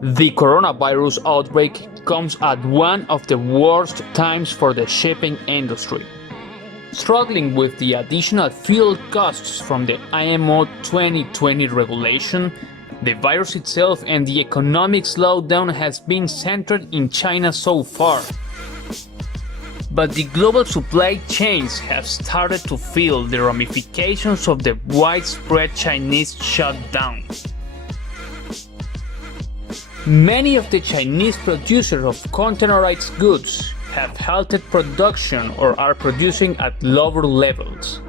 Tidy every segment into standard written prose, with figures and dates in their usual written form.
The coronavirus outbreak comes at one of the worst times for the shipping industry. Struggling with the additional fuel costs from the IMO 2020 regulation, the virus itself and the economic slowdown has been centered in China so far. But the global supply chains have started to feel the ramifications of the widespread Chinese shutdown. Many of the Chinese producers of containerized goods have halted production or are producing at lower levels.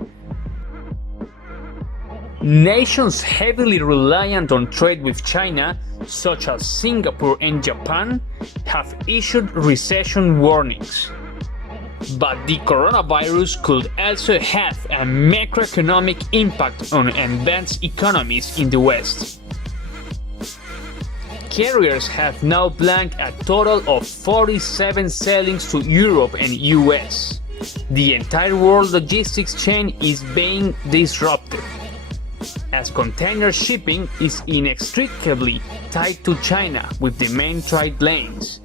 Nations heavily reliant on trade with China, such as Singapore and Japan, have issued recession warnings. But the coronavirus could also have a macroeconomic impact on advanced economies in the West. Carriers have now blanked a total of 47 sailings to Europe and US. The entire world logistics chain is being disrupted, as container shipping is inextricably tied to China with the main trade lanes,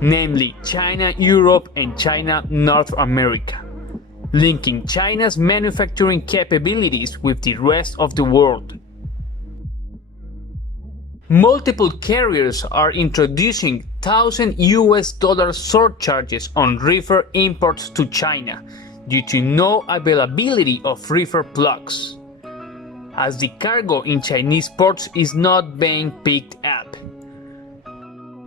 namely China, Europe, and China, North America, linking China's manufacturing capabilities with the rest of the world. Multiple carriers are introducing $1,000 surcharges on reefer imports to China due to no availability of reefer plugs, as the cargo in Chinese ports is not being picked up.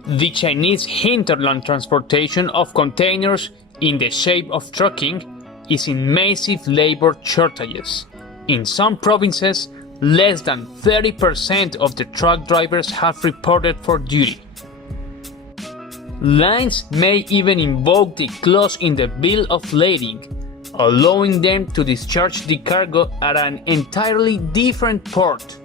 The Chinese hinterland transportation of containers in the shape of trucking is in massive labor shortages. In some provinces, less than 30% of the truck drivers have reported for duty. Lines may even invoke the clause in the bill of lading, allowing them to discharge the cargo at an entirely different port.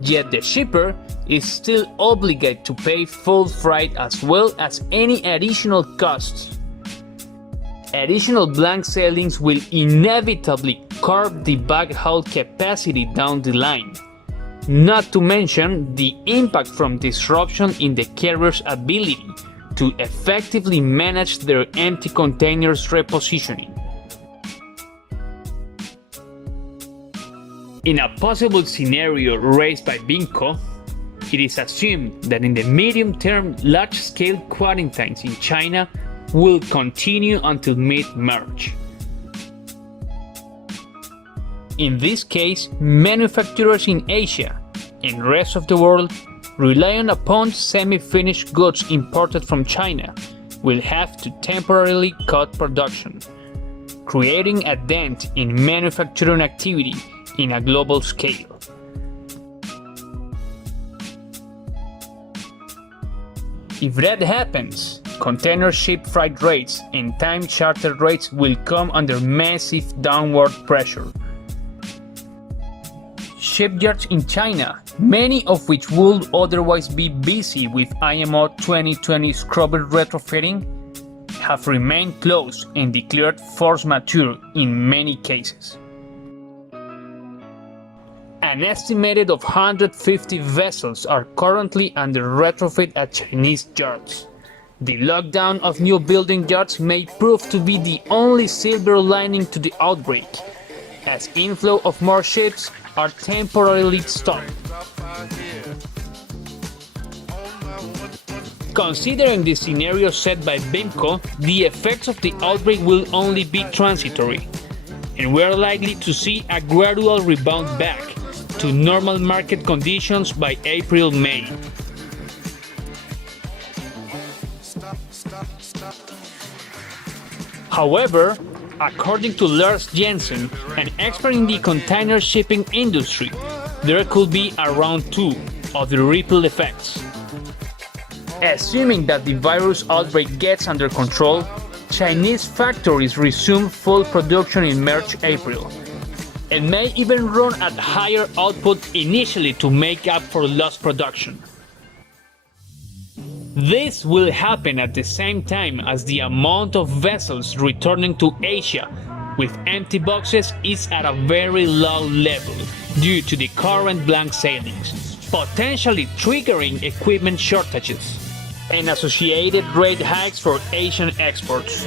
Yet the shipper is still obligated to pay full freight as well as any additional costs. Additional blank sailings will inevitably curb the backhaul capacity down the line, not to mention the impact from disruption in the carrier's ability to effectively manage their empty containers repositioning. In a possible scenario raised by BIMCO, it is assumed that in the medium term large-scale quarantines in China will continue until mid-March. In this case, manufacturers in Asia and rest of the world relying upon semi-finished goods imported from China will have to temporarily cut production, creating a dent in manufacturing activity in a global scale. If that happens, container ship freight rates and time charter rates will come under massive downward pressure. Shipyards in China, many of which would otherwise be busy with IMO 2020 scrubber retrofitting, have remained closed and declared force majeure in many cases. An estimated of 150 vessels are currently under retrofit at Chinese yards. The lockdown of new building yards may prove to be the only silver lining to the outbreak, as inflow of more ships are temporarily stopped. Considering the scenario set by BIMCO, the effects of the outbreak will only be transitory, and we are likely to see a gradual rebound back to normal market conditions by April-May. However, according to Lars Jensen, an expert in the container shipping industry, there could be around 2 of the ripple effects. Assuming that the virus outbreak gets under control, Chinese factories resume full production in March-April, and may even run at higher output initially to make up for lost production. This will happen at the same time as the amount of vessels returning to Asia with empty boxes is at a very low level due to the current blank sailings. potentially triggering equipment shortages and associated rate hikes for Asian exports.